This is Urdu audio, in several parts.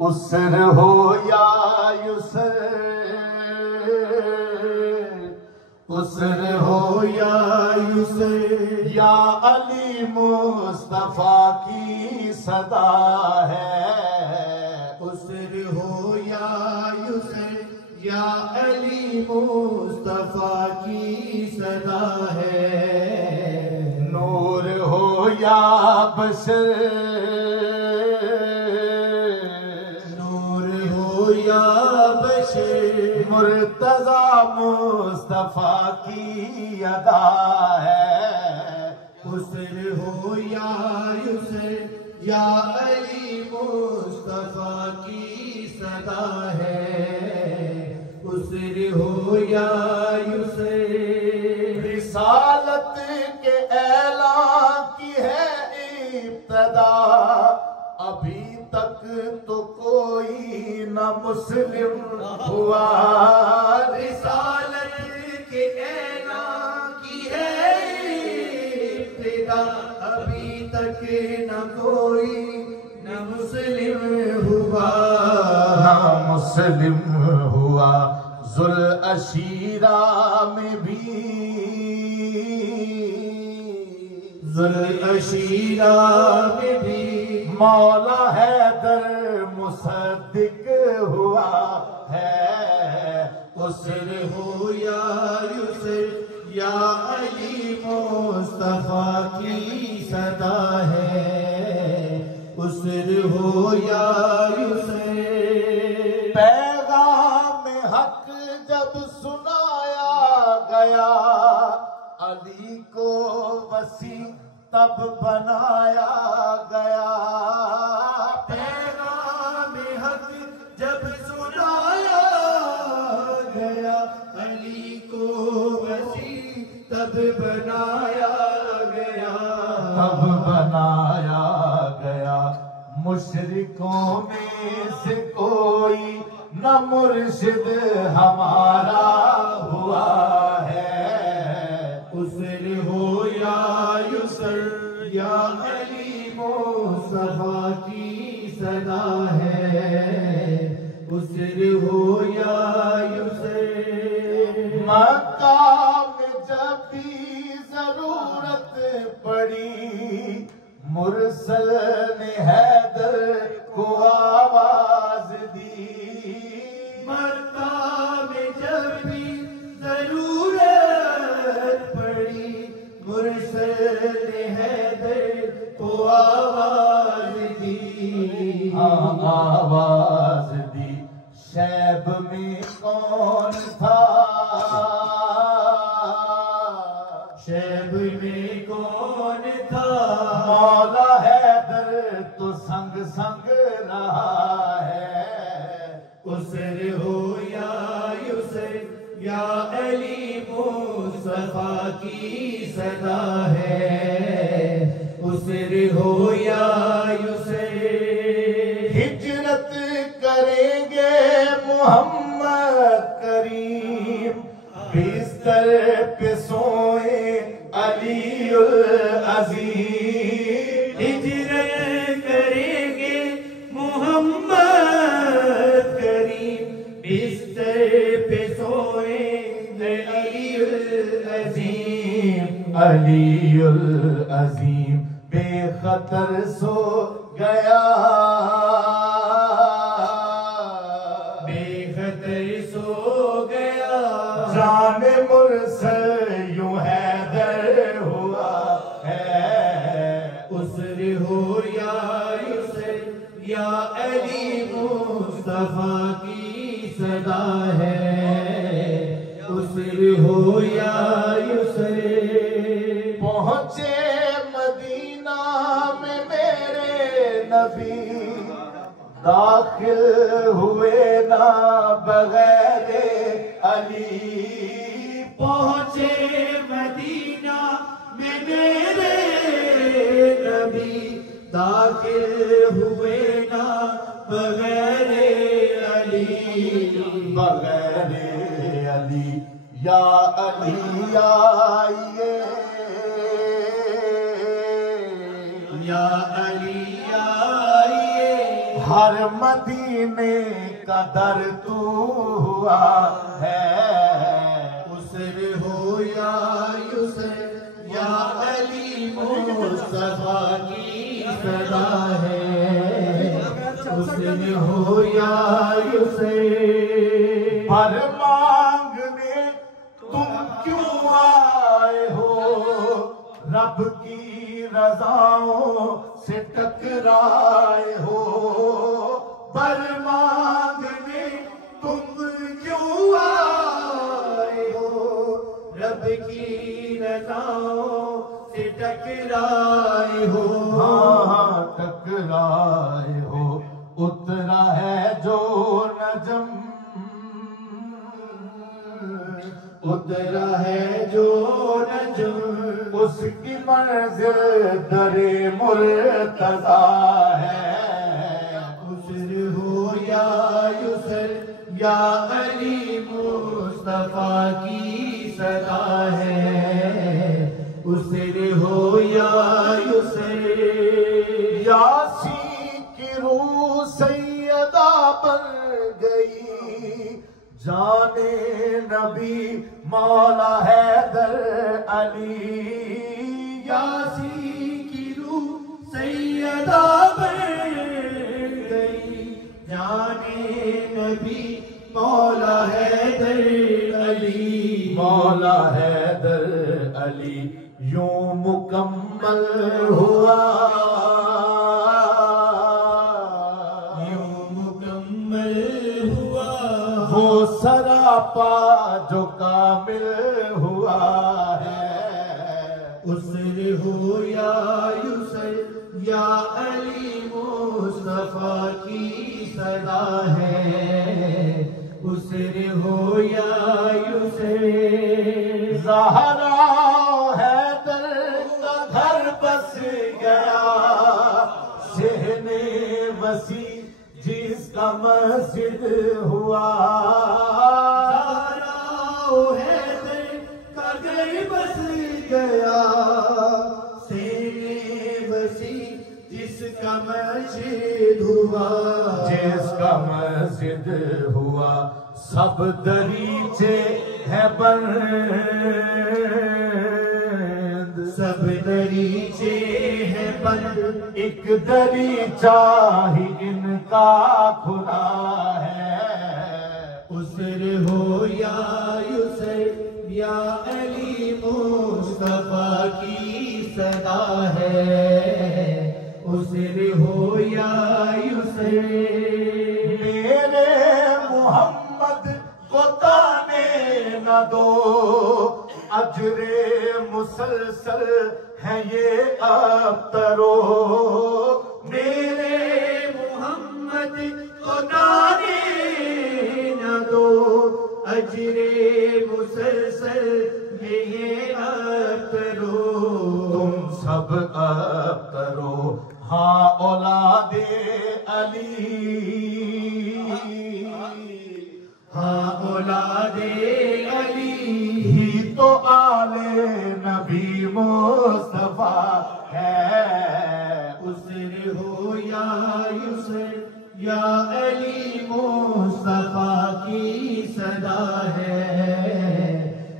اسر ہو یا یسر، اسر ہو یا یسر، یا علی مصطفیٰ کی صدا ہے۔ اسر ہو یا یسر، یا علی مصطفیٰ کی صدا ہے۔ نور ہو یا بشر، یا بشر، مرتضی مصطفیٰ کی ادا ہے۔ اسر ہو یا یسر، یا علی مصطفیٰ کی صدا ہے۔ اسر ہو یا یسر، رسالت کے اعلان کی ہے ابتدا، ابھی تک تو کوئی نہ مسلم ہوا۔ رسالت کے اعلان کی ہے ابتدا، ابھی تک نہ کوئی نہ مسلم ہوا، نہ مسلم ہوا۔ ذوالعشیرہ میں بھی، ذوالعشیرہ میں بھی مولا حیدر مصدق ہوا ہے۔ اسر ہو یا یسر، یا علی مصطفیٰ کی صدا ہے۔ اسر ہو یا یسر، پیغام حق جب سنایا گیا، علی کو وسیع تب بنایا گیا۔ پیغام حق جب سنایا گیا، علی کو وسیع تب بنایا گیا، تب بنایا گیا۔ مشرکوں میں سے کوئی نہ مرشد ہمارا ہوا ہے۔ اسر ہو یا یسر، یا علی مصطفیٰ کی صدا ہے۔ اسر ہو یا یسر، مکہ میں جب بھی ضرورت پڑی، مرسل نے حیدر کو آواز دی۔ مکہ میں جب بھی ضرورت پڑی، مرسل نے حیدر کو آواز دی، آواز دی۔ شیب میں کون تھا، شیب میں کون تھا، مولا حیدر تو سنگ سنگ رہا ہے۔ اسر ہو یا یسر، یا علی مصطفیٰ کی صدا ہے۔ اسر ہو یا یسر، ہجرت کریں گے محمد کریم، بستر پہ سوئے علی العظیم۔ ہجرت کریں گے محمد کریم، بستر پہ سوئے علی العظیم، علی العظیم۔ بے خطر سو گیا، بے خطر سو گیا، جان مرسل یوں حیدر ہوا ہے۔ اسر ہو یا یسر، یا علی مصطفیٰ کی صدا ہے۔ اسر ہو یا یسر، پہنچے مدینہ میں میرے نبی، داخل ہوئے نہ بغیر علی۔ پہنچے مدینہ میں میرے نبی، داخل ہوئے نہ بغیر علی، بغیر علی۔ یا علی آئیے، یا علی آئیے، ہر مدینے کا در تو ہوا ہے اسر ہو یا یسر یا علی مصطفیٰ کی صدا ہے اسر ہو یا یسر پر مانگنے تم کیوں آئے ہو رب کی رضاؤں سے ٹکرائے ہو پر مانگنے تم کیوں آئے ہو رب کی رضاؤں سے ٹکرائے ہو ہاں ٹکرائے ہو اترا ہے جو نجم اترا ہے جو نجم اس کی منزل در مرتضیٰ ہے اسر ہو یا یسر یا علی مصطفیٰ کی صدا ہے اسر ہو یا یسر یاسین کی روح سیدہ بن گئی جان نبی مولا حیدر علی یاسین کی روح سیدہ بن گئی جان نبی مولا حیدر علی مولا حیدر علی یوں مکمل ہوا وہ سراپا جو کامل ہوا ہے اسر ہو یا یسر یا علی مصطفیٰ کی صدا ہے اسر ہو یا یسر زہرا حیدر کا گھر بس گیا صحن وسیع جس کا مسجد ہوا زہرا حیدر کا گھر بس گیا صحن وسیع جس کا مسجد ہوا جس کا مسجد ہوا سب دریچے ہیں بند سب دریچے ہیں بند ایک دریچہ ہی ان کا کھلا ہے اسر ہو یا یسر یا علی مصطفیٰ کی صدا ہے اسر ہو یا یسر میرے محمد کو تانے نہ دو اجر مسلسل ہے یہ ابترو میرے محمد کو تانے نہ دو اجر مسلسل ہے یہ ابترو تم سب ابترو ہاں اولاد علی ہاں اولاد علی ہی تو آل نبی مصطفیٰ ہے اسر ہو یا یسر یا علی مصطفیٰ کی صدا ہے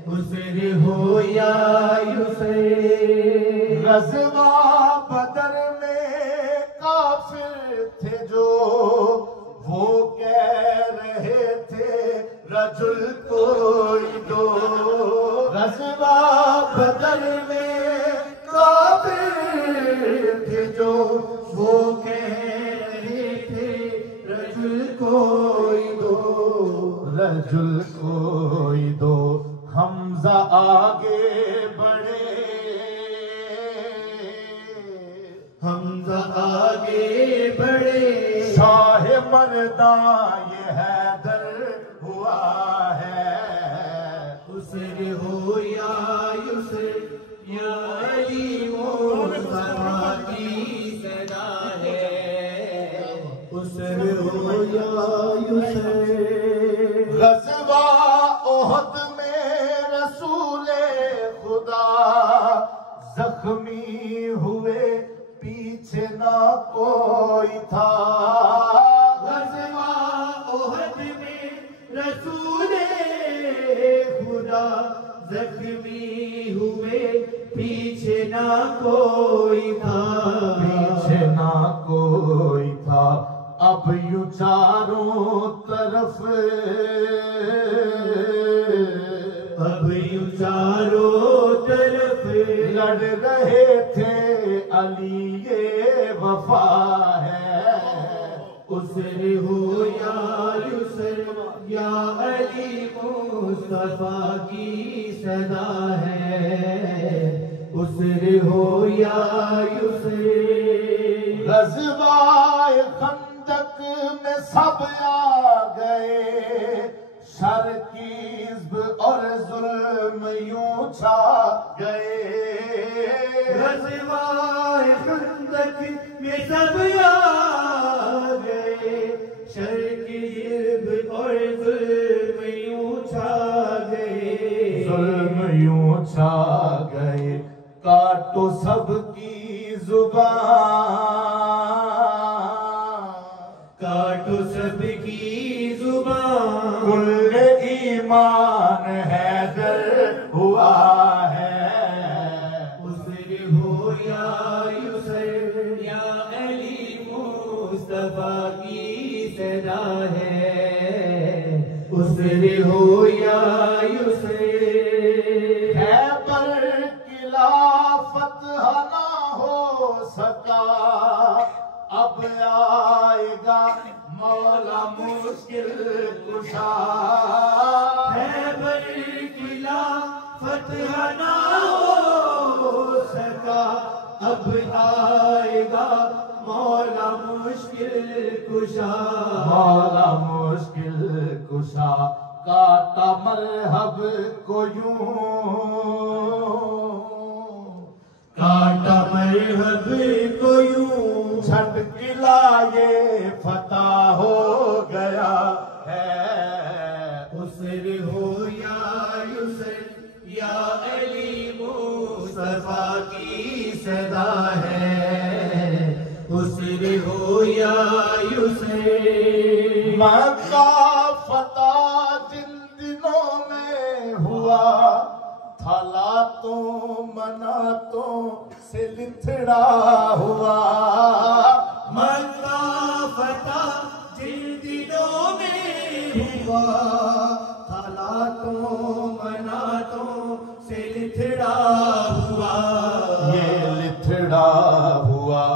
اسر ہو یا یسر غزوہ بدر میں کافر تھے جو وہ کہہ رہے تھے رجل کوئی دو غزوہ بدر میں کافر تھے جو وہ کہہ رہے تھے رجل کوئی دو رجل کوئی دو حمزہ آگے بڑھے حمزہ آگے بڑھے شاہ مردان یہ حیدر ہوا ہے اسر ہو یا یسر یا علی مصطفیٰ کی صدا ہے اسر ہو یا یسر غزوہ احد میں رسول خدا زخمی ہوئے پیچھے نہ کوئی تھا کوئی تھا، پیچھے نہ کوئی تھا، اب یوں چاروں طرف، اب یوں چاروں طرف لڑ رہے تھے علی یہ وفا ہے، اسر ہو یا یسر یا علی مصطفیٰ کی صدا ہے، اسر ہو یا یسر۔ غزوہ خندق میں سب آ گئے، شر کی حزب اور ظلم یوں چھا گئے، غزوہ خندق میں سب آ گئے، شر کی حزب اور ظلم یوں چھا گئے، ظلم یوں چھا گئے، کاٹو سب کی زبان، کاٹو سب کی زبان، کل ایمان حیدر ہوا ہے، اسر ہو یا یسر یا علی مصطفیٰ کی صدا ہے، اسر ہو یا یسر۔ خیبر قلعہ فتح نہ ہو سکا، اب آئے گا مولا مشکل کشا، خیبر قلعہ فتح نہ ہو سکا، اب آئے گا مولا مشکل کشا، مولا مشکل کشا، کاٹا مرحب کو یوں، کاٹا مرحب کو یوں، چھٹ قلعہ یہ فتح ہو گیا ہے، اسر ہو یا یسر یا علی مصطفیٰ کی صدا ہے، اسر ہو یا یسر۔ مکہ فتح جن دنوں میں ہوا تھا، لاتوں مناتوں سے لتھڑا ہوا، مکہ فتح جن دنوں میں ہوا تھا، لاتوں مناتوں سے لتھڑا ہوا، یہ لتھڑا ہوا،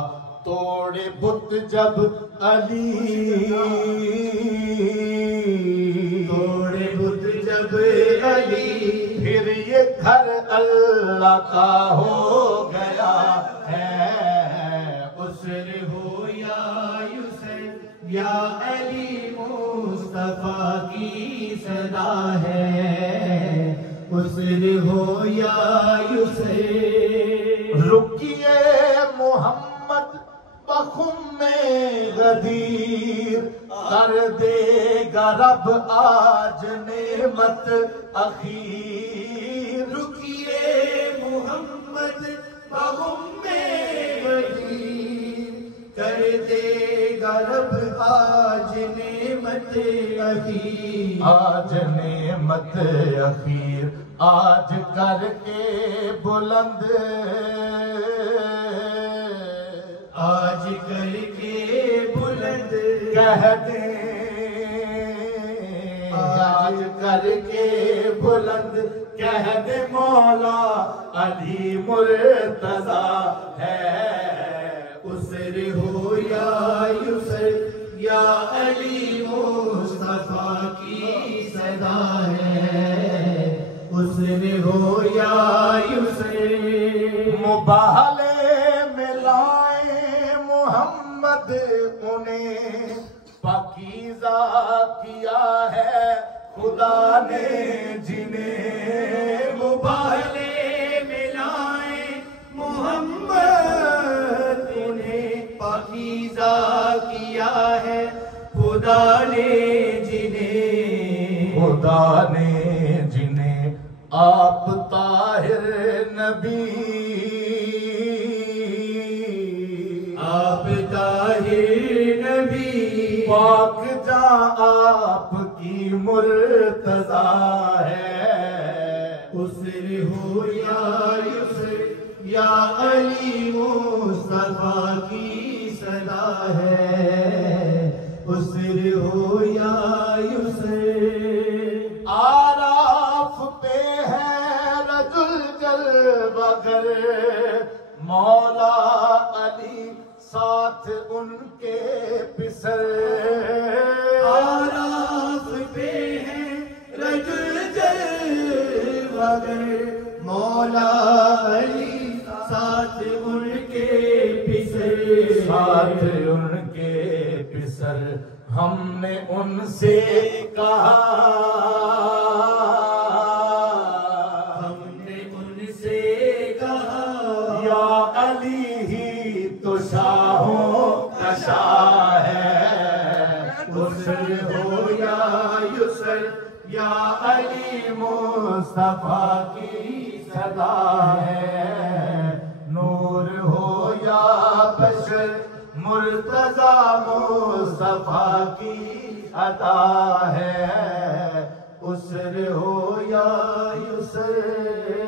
توڑے بت جب علی، توڑے بت جب علی، پھر یہ گھر اللہ کا ہو گیا ہے، اسر ہو یا یسر یا علی مصطفیٰ کی صدا ہے، اسر ہو یا یسر۔ رکیے محمد بخم میں غدیر، کر دے گا رب آج نعمت اخیر، رکیے محمد بغم میں غدیر، کر دے گا رب آج نعمت اخیر، آج نعمت اخیر، آج کر کے بلند، آج کر کے بلند، کہہ دیں، آج کر کے بلند کہہ دے مولا علی مرتضیٰ ہے، اسر ہو یا یسر یا علی مصطفیٰ کی صدا ہے، اسر ہو یا یسر۔ مباہلے میں لائے محمد انہیں، پاکیزہ کیا ہے خدا نے جنہیں، مباہلے میں لائے محمد انہیں، پاکیزہ کیا ہے خدا نے جنہیں، خدا نے جنہیں، آپ طاہر نبی، آپ طاہر نبی، پاک جاں آپ کی مرتضیٰ ہے، اسر ہو یا یسر یا علی مصطفیٰ کی صدا ہے، عسر ہو یا یسر، آراف پہ ہے رجل جلوہ گر، مولا علی ساتھ ان کے پسر، آراف پہ ہے رجل جلوہ گر، مولا علی ساتھ ان کے پسر، ساتھ ان کے پسر، ہم نے ان سے کہا، ہم نے ان سے کہا، یا علی ہی تو شاہوں کا شاہ ہے، عسر ہو یا یسر، یا علی مصطفیٰ کی صدا ہے، نور ہو یا بشر، مرتضیٰ مصطفیٰ کی عطا ہے، عسر ہو یا یسر۔